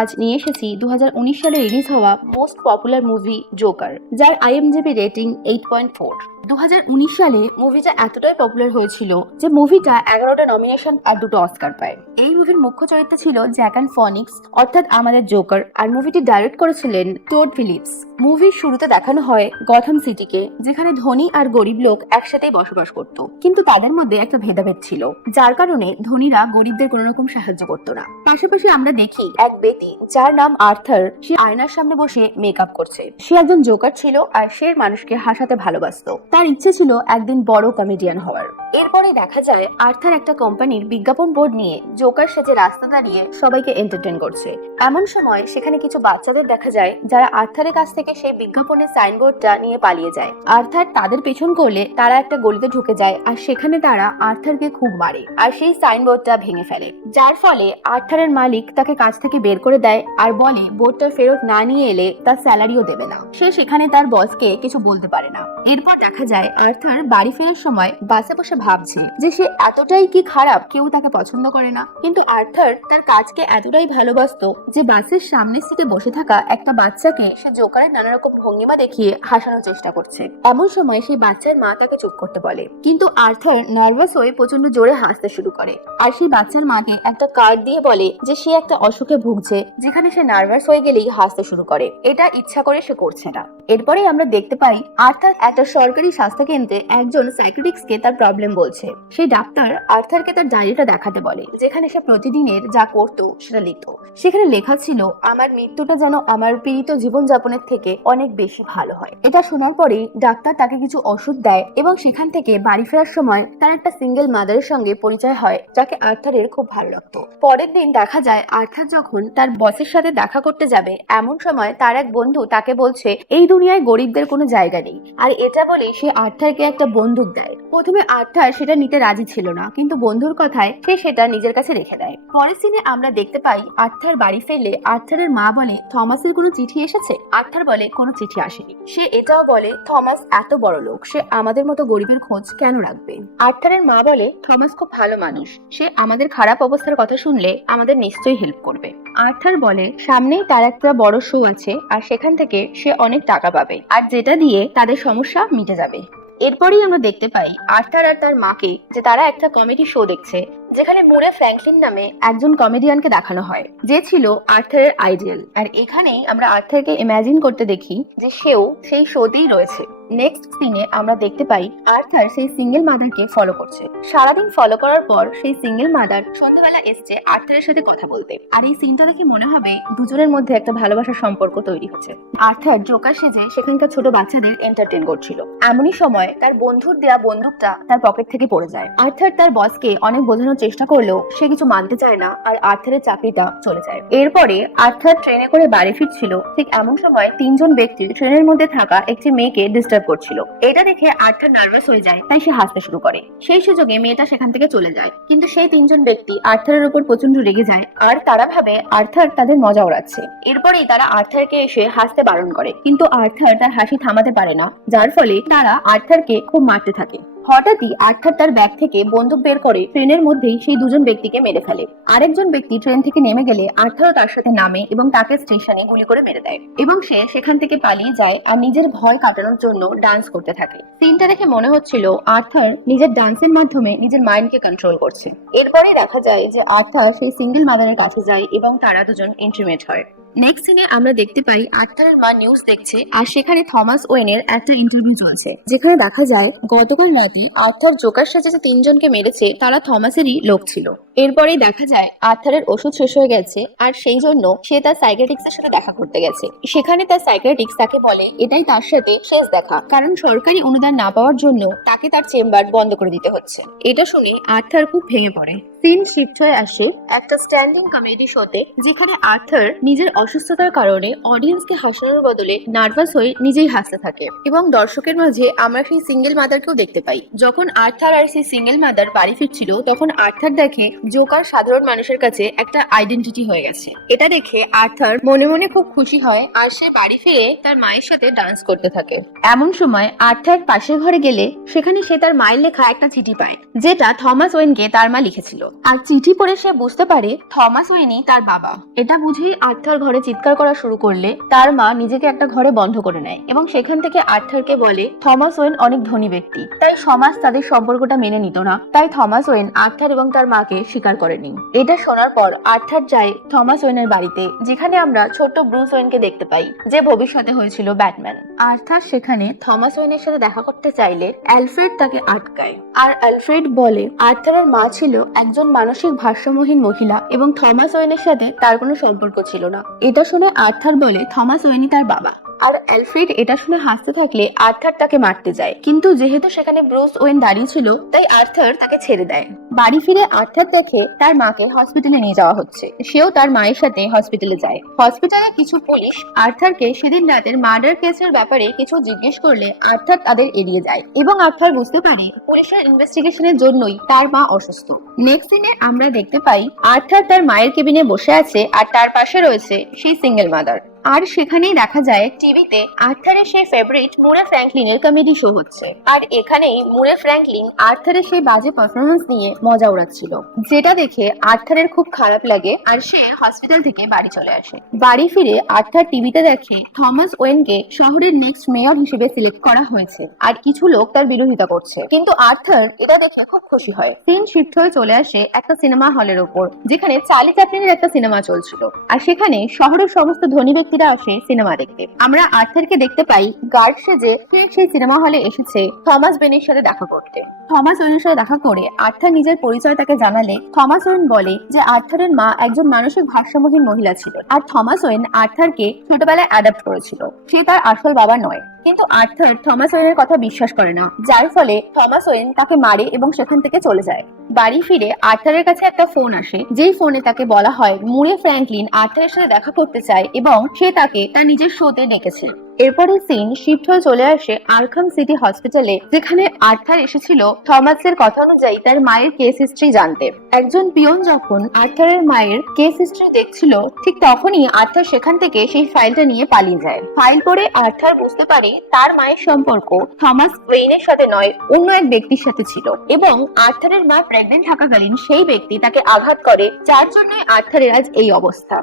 আজ নিয়ে এসেছি 2019 সালে রিলিজ হওয়া মোস্ট পপুলার মুভি জোকার, যার IMDb রেটিং 8.4। 2019 সালে মুভিটা এতটাই পপুলার হয়েছিল যে মুভিটা 11টা নমিনেশন আর 2টো অস্কার পায়। এই মুভির মুখ্য চরিত্র ছিল জ্যাকান ফনিক্স, অর্থাৎ আমাদের জোকার, আর মুভিটি ডাইরেক্ট করেছিলেন টোড ফিলিপস। মুভির শুরুতে দেখানো হয় গথম সিটিকে, যেখানে ধনী আর গরিব লোক একসাথেই বসবাস করত, কিন্তু তাদের মধ্যে একটা ভেদাভেদ ছিল, যার কারণে ধনীরা গরিবদের কোনো রকম সাহায্য করতো না। পাশাপাশি আমরা দেখি এক ব্যক্তি যার নাম আর্থার, সে আয়নার সামনে বসে মেকআপ করছে। সে একজন জোকার ছিল আর সে মানুষকে হাসাতে ভালোবাসতো। তার ইচ্ছে ছিল একদিন বড় কমেডিয়ান হওয়ার। এরপরে দেখা যায় আর্থার একটা কোম্পানির বিজ্ঞাপন বোর্ড নিয়ে জোকার সেজে রাস্তা দাঁড়িয়ে সবাইকে এন্টারটেইন করছে। এমন সময় সেখানে কিছু বাচ্চাদের দেখা যায় যারা আর্থারের কাছ থেকে সেই বিজ্ঞাপনের সাইনবোর্ডটা নিয়ে পালিয়ে যায়। আর্থার তাদের পেছন করলে তারা একটা গলিতে ঢুকে যায় আর সেখানে তারা আর্থারকে খুব মারে আর সেই সাইনবোর্ডটা ভেঙে ফেলে, যার ফলে আর্থারের মালিক তাকে কাজ থেকে বের করে দেয় আর বলে বোর্ডটা ফেরত না নিয়ে এলে তার স্যালারিও দেবে না। সে সেখানে তার বসকে কিছু বলতে পারে না। এরপর দেখা যায় আর্থার বাড়ি ফেরার সময় বাসে বসে ভাবছে যে সে এতটাই কি খারাপ, কেউ তাকে পছন্দ করে না। কিন্তু আর্থার তার কাজকে এতটাই ভালোবাসতো যে বাসের সামনের সিটে বসে থাকা একটা বাচ্চাকে সে জোকারের নানা রকম ভঙ্গিমা দেখিয়ে হাসানোর চেষ্টা করছে। এমন সময় সেই বাচ্চার মা তাকে চুপ করতে বলে, কিন্তু আর্থার নার্ভাস হয়ে প্রচন্ড জোরে হাসতে শুরু করে আর সেই বাচ্চার মাকে একটা কার্ড দিয়ে বলে যে সে একটা অসুখে ভুগছে, যেখানে সে নার্ভাস হয়ে গেলেই হাসতে শুরু করে। এটা ইচ্ছা করে সে করছে না। এরপরে আমরা দেখতে পাই আর্থার একটা সরকারি স্বাস্থ্য কেন্দ্রে একজন সাইকিয়াট্রিস্টকে তার প্রবলেম বলছে। সেই ডাক্তার আর্থারকে তার ডায়েরিটা দেখাতে বলে, যেখানে সে প্রতিদিনের যা করতো সেটা লিখতো। সেখানে লেখা ছিল, আমার মৃত্যুটা যেন আমার পীড়িত জীবনযাপনের থেকে অনেক বেশি ভালো হয়। এটা শোনার পরেই ডাক্তার তাকে কিছু ওষুধ দেয় এবং সেখান থেকে বাড়ি ফেরার সময় তার একটা সিঙ্গেল মাদারের সঙ্গে পরিচয় হয়, যাকে আর্থারের খুব ভালো লাগতো। পরের দিন দেখা যায় আর্থার যখন তার বসের সাথে দেখা করতে যাবে, এমন সময় তার এক বন্ধু তাকে বলছে এই দুনিয়ায় গরিবদের কোনো জায়গা নেই, আর এটা বলে সে আর্থারকে একটা বন্দুক দেয়। প্রথমে আর্থার সেটা নিতে রাজি ছিল না, কিন্তু বন্ধুর কথায় সে সেটা নিজের কাছে রেখে দেয়। পরের সিনে আমরা দেখতে পাই আর্থার বাড়ি ফেরলে আর্থারের মা বলে, থমাসের কোনো চিঠি এসেছে? আর্থার বলে, কোনো চিঠি আসেনি। সে এটাও বলে, থমাস এত বড় লোক, সে আমাদের মতো গরিবের খোঁজ কেন রাখবে? আর্থারের মা বলে, থমাস খুব ভালো মানুষ, সে আমাদের খারাপ অবস্থার কথা শুনলে আমাদের নিশ্চয়ই হেল্প করবে। আর্থার বলে সামনেই তার একটা বড় শো আছে আর সেখান থেকে সে অনেক টাকা পাবে, আর যেটা দিয়ে তাদের সমস্যা মিটে যাবে। এরপরেই আমরা দেখতে পাই আর্থার আর তার মাকে যে তারা একটা কমেডি শো দেখছে, যেখানে মুরে ফ্র্যাঙ্কলিন নামে একজন কমেডিয়ানকে দেখানো হয়, যে ছিল আর্থারের আইডিয়াল। আর এখানেই আমরা আর্থারকে ইমাজিন করতে দেখি যে সেও সেই শোতেই রয়েছে। নেক্সট সিনে আমরা দেখতে পাই আর্থার সেই সিঙ্গেল মাদারকে ফলো করছে। সারাদিন ফলো করার পর সেই সিঙ্গেল মাদার সন্ধ্যাবেলা এসছে আর্থারের সাথে কথা বলতে, আর এই সিনটা দেখে মনে হবে দুজনের মধ্যে একটা ভালোবাসার সম্পর্ক তৈরি হচ্ছে। আর্থার জোকার সেজে সেখানকার ছোট বাচ্চাদের এন্টারটেইন করছিল। এমনই সময় তার বন্ধুর দেয়া বন্দুকটা তার পকেট থেকে পড়ে যায়। আর্থার তার বসকে অনেক বোঝানোর চেষ্টা করলেও সে কিছু মানতে চায় না আর আর্থারের চাকরিটা চলে যায়। এরপরে আর্থার ট্রেনে করে বাড়ি ফিরছিল, ঠিক এমন সময় তিনজন ব্যক্তি ট্রেনের মধ্যে থাকা একটি মেয়েকে ডিস্টার্ব করছিল। এটা দেখে আর্থার নার্ভাস হয়ে যায়, তাই সে হাসতে শুরু করে। সেই সুযোগে মেয়েটা সেখান থেকে চলে যায়, কিন্তু সেই তিনজন ব্যক্তি আর্থারের উপর প্রচন্ড রেগে যায় আর তারা ভাবে আর্থার তাদের মজা ওড়াচ্ছে। এরপরেই তারা আর্থারকে এসে হাসতে বারণ করে, কিন্তু আর্থার তার হাসি থামাতে পারে না, যার ফলে তারা আর্থারকে খুব মারতে থাকে। হঠাৎই আর্থার তার ব্যাগ থেকে বন্দুক বের করে ট্রেনের মধ্যেই সেই দুজন ব্যক্তিকে মেরে ফেলে। আরেকজন ব্যক্তি ট্রেন থেকে নেমে গেলে আর্থারও তার সাথে নামে এবং তাকে স্টেশনে গুলি করে মেরে দেয় এবং সে সেখান থেকে পালিয়ে যায় আর নিজের ভয় কাটানোর জন্য ডান্স করতে থাকে। সিনটা দেখে মনে হচ্ছিল আর্থার নিজের ডান্সের মাধ্যমে নিজের মাইন্ডকে কন্ট্রোল করছে। এরপরে দেখা যায় যে আর্থার সেই সিঙ্গেল মাদারের কাছে যায় এবং তারা দুজন ইন্টিমেট হয়। নেক্সট সিনে আমরা দেখতে পাই আর্থারের মা নিউজ দেখছে আর সেখানে থমাস ওয়েনের একটা ইন্টারভিউ চলছে, যেখানে দেখা যায় গতকাল রাতে আর্থার জোকার সাথে যে তিনজনকে মেরেছে তারা থমাসেরই লোক ছিল। এরপরে দেখা যায় আর্থারের ওষুধ শেষ হয়ে গেছে আর সেই জন্য সে তার সাইকিয়াট্রিস্টের সাথে দেখা করতে গেছে। সেখানে তার সাইকিয়াট্রিস্ট তাকে বলে এটাই তার সাথে শেষ দেখা, কারণ সরকারি অনুদান না পাওয়ার জন্য তাকে তার চেম্বার বন্ধ করে দিতে হচ্ছে। এটা শুনে আর্থার খুব ভেঙে পড়ে। সিন শিফট হয়ে আসে একটা স্ট্যান্ডিং কমেডি শোতে, যেখানে আর্থার নিজের অসুস্থতার কারণে অডিয়েন্সকে হাসানোর বদলে নার্ভাস হয়ে নিজেই হাসতে থাকে এবং দর্শকের মাঝে আমরা সেই সিঙ্গেল মাদারকেও দেখতে পাই। যখন আর্থার আর সেই সিঙ্গেল মাদার বাড়ি ফিরছিল তখন আর্থার দেখে জোকার সাধারণ মানুষের কাছে একটা আইডেন্টিটি হয়ে গেছে। এটা দেখে আর্থার মনে মনে খুব খুশি হয় আর সে বাড়ি ফিরে তার মায়ের সাথে ডান্স করতে থাকে। এমন সময় আর্থার পাশের ঘরে গেলে সেখানে সে তার মায়ের লেখা একটা চিঠি পায়, যেটা থমাস ওয়েনকে তার মা লিখেছিল। আর চিঠি পড়ে সে বুঝতে পারে থমাস ওয়েনই তার বাবা। এটা বুঝেই আর্থার ঘরে চিৎকার করা শুরু করলে তার মা নিজেকে একটা ঘরে বন্ধ করে নেয় এবং সেখান থেকে আর্থারকে বলে থমাস ওয়েন অনেক ধনী ব্যক্তি, তাই সমাজ তাদের সম্পর্কটা মেনে নিত না। তাই থমাস ওয়েন আর্থার এবং তার মাকে স্বীকার করেনি। এটা শোনার পর আর্থার যায় থমাস ওয়েনের বাড়িতে, যেখানে আমরা ছোট্ট ব্রুস ওয়েনকে দেখতে পাই, যে ভবিষ্যতে হয়েছিল ব্যাটম্যান। আর্থার সেখানে থমাস ওয়েনের সাথে দেখা করতে চাইলে অ্যালফ্রেড তাকে আটকায়। আর অ্যালফ্রেড বলে আর্থারের মা ছিল একজন মানসিক ভারসাম্যহীন মহিলা এবং থমাস ওয়েনের সাথে তার কোনো সম্পর্ক ছিল না। এটা শুনে আর্থার বলে থমাস ওয়েনই তার বাবা। আর অ্যালফ্রেড এটা শুনে হাসতে থাকলে আর্থার তাকে মারতে যায়, কিন্তু যেহেতু সেখানে ব্রুস ওয়েন দাঁড়িয়ে ছিল তাই আর্থার তাকে ছেড়ে দেয়। বাড়ি ফিরে আর্থার দেখে তার মাকে হসপিটালে নিয়ে যাওয়া হচ্ছে। সেও তার মায়ের সাথে হসপিটালে যায়। হসপিটালে কিছু পুলিশ আর্থারকে সেদিন রাতের মার্ডার কেসের ব্যাপারে কিছু জিজ্ঞেস করলে আর্থার তাদের এড়িয়ে যায় এবং আর্থার বুঝতে পারে পুলিশের ইনভেস্টিগেশনের জন্যই তার মা অসুস্থ। নেক্সট সিনে আমরা দেখতে পাই আর্থার তার মায়ের কেবিনে বসে আছে আর তার পাশে রয়েছে সেই সিঙ্গেল মাদার। আর সেখানেই দেখা যায় টিভিতে আর্থারের সেই ফেভারিট মুরে ফ্র্যাঙ্কলিনের কমেডি শো হচ্ছে। আর এখানেই মুরে ফ্র্যাঙ্কলিন আর্থারের সেই বাজে পারফরমেন্স নিয়ে মজা উড়াচ্ছিল, যেটা দেখে আর্থারের খুব খারাপ লাগে আর সে হসপিটাল থেকে বাড়ি চলে আসে। বাড়ি ফিরে আর্থার টিভিতে দেখে থমাস ওয়েনকে শহরের নেক্সট মেয়র হিসেবে সিলেক্ট করা হয়েছে আর কিছু লোক তার বিরোধিতা করছে, কিন্তু আর্থার এটা দেখে খুব খুশি হয়। সিন শিফট হয়ে চলে আসে একটা সিনেমা হলের উপর, যেখানে চার্লি চ্যাপলিনের একটা সিনেমা চলছিল। আর সেখানে শহরের সমস্ত ধনী ব্যক্তিরা আসে সিনেমা দেখতে। আমরা আর্থারকে দেখতে পাই গার্ড সেজে সেই সিনেমা হলে এসেছে থমাস ওয়েনের সাথে দেখা করতে। থমাস ওয়েনের সাথে দেখা করে আর্থার নিজের পরিচয় তাকে জানালে থমাস ওয়েন বলে যে আর্থারের মা একজন মানসিক ভারসাম্যহীন মহিলা ছিল আর থমাস ওয়েন আর্থারকে ছোটবেলায় অ্যাডাপ্ট করেছিল। সে তার আসল বাবা নয়। কিন্তু আর্থার থমাস ওয়েনের কথা বিশ্বাস করে না, যার ফলে থমাস ওয়েন তাকে মারে এবং সেখান থেকে চলে যায়। বাড়ি ফিরে আর্থারের কাছে একটা ফোন আসে, যেই ফোনে তাকে বলা হয় মুরে ফ্র্যাঙ্কলিন আর্থারের সাথে দেখা করতে চায় এবং সে তাকে তার নিজের শোতে ডেকেছে। এরপরে সিন শিফট হয়ে চলে আসে আর্খাম সিটি হসপিটালে, যেখানে আর্থার এসেছিল থমাসের কথা অনুযায়ী তার মায়ের কেস হিস্ট্রি জানতে। একজন পিয়ন যখন আর্থারের মায়ের কেস হিস্ট্রি দেখছিল, ঠিক তখনই আর্থার সেখান থেকে সেই ফাইলটা নিয়ে পালিয়ে যায়। ফাইল পড়ে আর্থার বুঝতে পারে তার মায়ের সম্পর্ক থমাস ওয়েনের সাথে নয়, অন্য এক ব্যক্তির সাথে ছিল এবং আর্থারের মা প্রেগনেন্ট থাকাকালীন সেই ব্যক্তি তাকে আঘাত করে, যার জন্য আর্থারের আজ এই অবস্থা।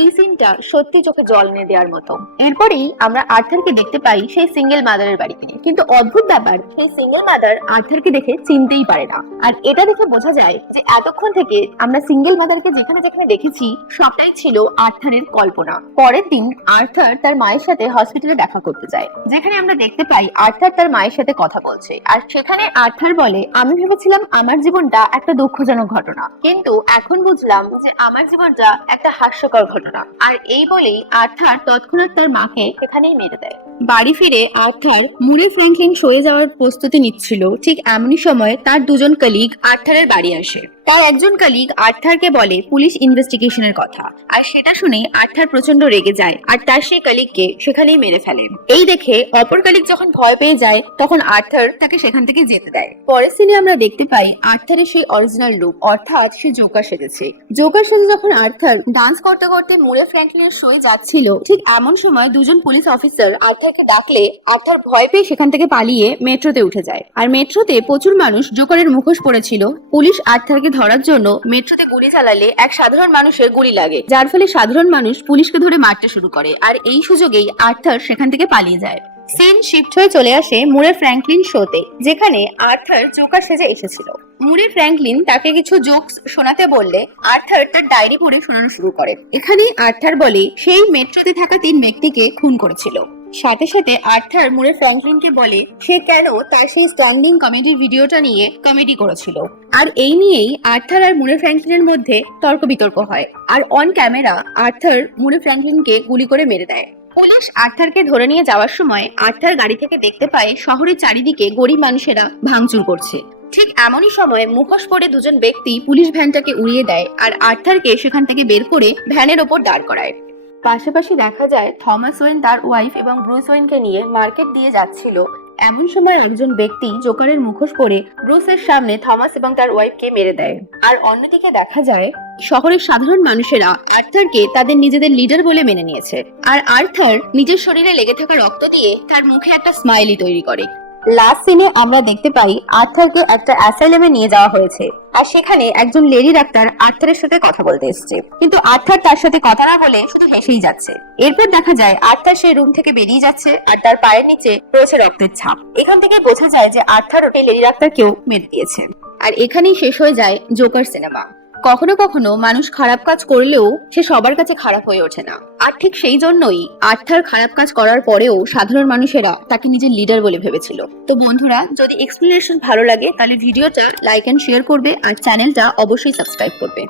এই সিনটা সত্যি চোখে জল এনে দেওয়ার মতো। এরপরেই আমরা আর্থারকে দেখতে পাই সেই সিঙ্গেল মাদারের বাড়িতে, কিন্তু অদ্ভুত ব্যাপার সেই সিঙ্গেল মাদার আর্থারকে দেখে চিনতেই পারে না। আর এটা দেখে বোঝা যায় যে এতক্ষণ থেকে আমরা সিঙ্গেল মাদারকে যেখানে যেখানে দেখেছি সবটাই ছিল আর্থারের কল্পনা। পরের দিন আর্থার তার মায়ের সাথে হসপিটালে দেখা করতে যায়, যেখানে আমরা দেখতে পাই আর্থার তার মায়ের সাথে কথা বলছে। আর সেখানে আর্থার বলে, আমি ভেবেছিলাম আমার জীবনটা একটা দুঃখজনক ঘটনা, কিন্তু এখন বুঝলাম যে আমার জীবনটা একটা হাস্যকর ঘটনা। আর এই বলেই আর্থার তৎক্ষণাৎ তার মাকে সেখানেই মেরে দেয়। বাড়ি ফিরে আর্থার মুরে ফ্র্যাঙ্কলিন শোয়ে যাওয়ার প্রস্তুতি নিচ্ছিল, ঠিক এমনই সময় তার দুজন কলিগ আর্থারের বাড়ি আসে। তার একজন কলিগ আর্থারকে বলে পুলিশ ইনভেস্টিগেশনের কথা, আর সেটা শুনে আর্থার প্রচন্ড রেগে যায় আর তার সেই কলিগকে সেখানেই মেরে ফেলে। এই দেখে অপর কলিগ যখন ভয় পেয়ে যায়, তখন আর্থার তাকে সেখান থেকে যেতে দেয়। পরের সিনে আমরা দেখতে পাই আর্থারের সেই অরিজিনাল লুক, অর্থাৎ সে জোকার সেজেছে। জোকার সেজে যখন আর্থার ডান্স করতে করতে মুরে ফ্র্যাঙ্কলিনের শোয়ে যাচ্ছিল, ঠিক এমন সময় দুজন পুলিশ অফিসার আর্থারকে ডাকলে আর্থার ভয় পেয়ে সেখান থেকে পালিয়ে মেট্রোতে উঠে যায়। আর মেট্রোতে প্রচুর মানুষ জোকারের মুখোশ পরেছিল। পুলিশ আর্থারকে ধরার জন্য মেট্রোতে গুলি চালালে এক সাধারণ মানুষের গুলি লাগে, যার ফলে সাধারণ মানুষ পুলিশকে ধরে মারতে শুরু করে। আর এই সুযোগেই আর্থার সেখান থেকে পালিয়ে যায়। সিন শিফট হয়ে চলে আসে মুরে ফ্র্যাঙ্কলিন শোতে, যেখানে আর্থার জোকার সেজে এসেছিল। মুরে ফ্র্যাঙ্কলিন তাকে কিছু জোকস শোনাতে বললে আর্থার তার ডায়েরি পড়ে শোনানো শুরু করে। এখানে আর্থার বলে সেই মেট্রোতে থাকা 3 ব্যক্তিকে খুন করেছিল। সাথে সাথে আর্থার মুরে ফ্র্যাঙ্কলিনকে বলে সে কেন তার সেই স্ট্যান্ডিং কমেডির ভিডিওটা নিয়ে কমেডি করেছিল। আর এই নিয়েই আর্থার আর মুরে ফ্র্যাঙ্কলিনের মধ্যে তর্ক বিতর্ক হয়। আর অন ক্যামেরা আর্থার মুরে ফ্র্যাঙ্কলিনকে গুলি করে মেরে দেয়। পুলিশ আর্থারকে ধরে নিয়ে যাওয়ার সময় আর্থার গাড়ি থেকে দেখতে পায় শহরের চারিদিকে গরিব মানুষেরা ভাঙচুর করছে। ঠিক এমনই সময় মুখোশ পরে দুজন ব্যক্তি পুলিশ ভ্যানটাকে উড়িয়ে দেয় আর আর্থারকে সেখান থেকে বের করে ভ্যানের ওপর দাঁড় করায়। পাশাপাশি দেখা যায় থমাস ওয়েন তার ওয়াইফ এবং ব্রুস ওয়েনকে নিয়ে মার্কেট দিয়ে যাচ্ছিল। এমন সময় একজন ব্যক্তি জোকারের মুখোশ পরে ব্রুসের সামনে থমাস এবং তার ওয়াইফকে মেরে দেয়। আর অন্যদিকে দেখা যায় শহরের সাধারণ মানুষেরা আর্থারকে তাদের নিজেদের লিডার বলে মেনে নিয়েছে। আর আর্থার নিজের শরীরে লেগে থাকা রক্ত দিয়ে তার মুখে একটা স্মাইলি তৈরি করে। লাস্ট সিনে আমরা দেখতে পাই আর্থারকে একটা অ্যাসাইলামে নিয়ে যাওয়া হয়েছে, আর সেখানে একজন লেডি ডাক্তার আর্থারের সাথে কথা বলতে এসেছে, কিন্তু আর্থার তার সাথে কথা না বলে শুধু হেসেই যাচ্ছে। এরপর দেখা যায় আর্থার সেই রুম থেকে বেরিয়ে যাচ্ছে, আর তার পায়ের নিচে রয়েছে রক্তের ছাপ। এখান থেকে বোঝা যায় যে আর্থার ওই লেডি ডাক্তারকেও মেরে দিয়েছে। আর এখানেই শেষ হয়ে যায় জোকার সিনেমা। কখনো কখনো মানুষ খারাপ কাজ করলেও সে সবার কাছে খারাপ হয়ে ওঠে না, আর ঠিক সেই জন্যই আর্থার খারাপ কাজ করার পরেও সাধারণ মানুষেরা তাকে নিজের লিডার বলে ভেবেছিল। তো বন্ধুরা, যদি এক্সপ্লেনেশন ভালো লাগে তাহলে ভিডিওটা লাইক এন্ড শেয়ার করবে, আর চ্যানেলটা অবশ্যই সাবস্ক্রাইব করবে।